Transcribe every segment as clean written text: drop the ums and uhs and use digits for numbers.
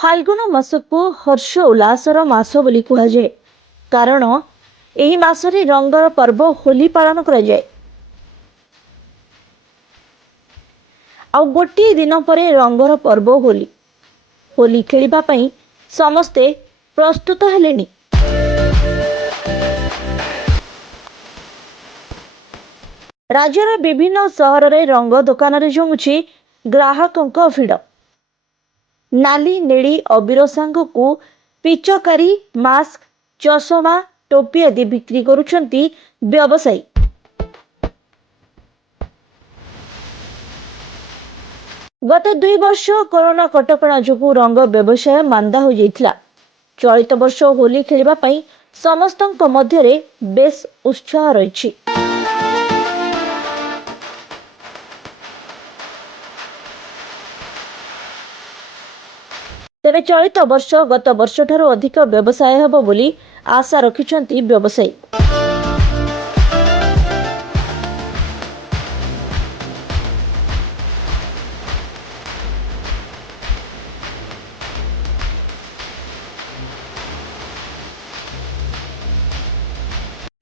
फाल्गुन मासको हर्ष उल्लासर मास बोली कहुए कारण ଏହି ମାସରେ ରଙ୍ଗର ପର୍ବ ହୋଲି ପାଳନ କରାଯାଏ। ଆଉ ଗୋଟିଏ ଦିନ ପରେ ରଙ୍ଗର ପର୍ବ ହୋଲି। ହୋଲି ଖେଳିବା ପାଇଁ ସମସ୍ତେ ପ୍ରସ୍ତୁତ ହେଲେଣି। ରାଜ୍ୟର ବିଭିନ୍ନ ସହରରେ ରଙ୍ଗ ଦୋକାନରେ ଜମୁଛି ଗ୍ରାହକଙ୍କ ଭିଡ଼। ନାଲି ନେଳି ଅବିର ସାଙ୍ଗକୁ ପିଚକାରୀ, ମାସ୍କ, ଚଷମା, ଟୋପି ଆଦି ବିକ୍ରି କରୁଛନ୍ତି ବ୍ୟବସାୟୀ। ଗତ 2 ବର୍ଷ କରୋନା କଟକଣା ଯୋଗୁଁ ରଙ୍ଗ ବ୍ୟବସାୟ ମାନ୍ଦା ହୋଇଯାଇଥିଲା। ଚଳିତ ବର୍ଷ ହୋଲି ଖେଳିବା ପାଇଁ ସମସ୍ତଙ୍କ ମଧ୍ୟରେ ବେଶ୍ ଉତ୍ସାହ ରହିଛି। ତେବେ ଚଳିତ ବର୍ଷ ଗତ ବର୍ଷଠାରୁ ଅଧିକ ବ୍ୟବସାୟ ହେବ ବୋଲି ଆଶା ରଖିଛନ୍ତି ବ୍ୟବସାୟୀ।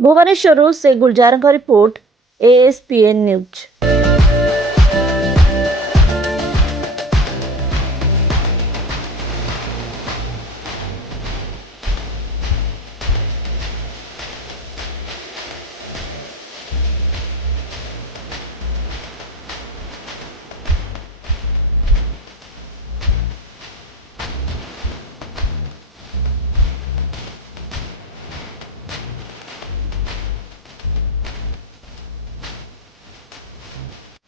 भुवनेश्वरରୁ से गुलजारଙ୍କ रिपोर्ट, ASPN न्यूज।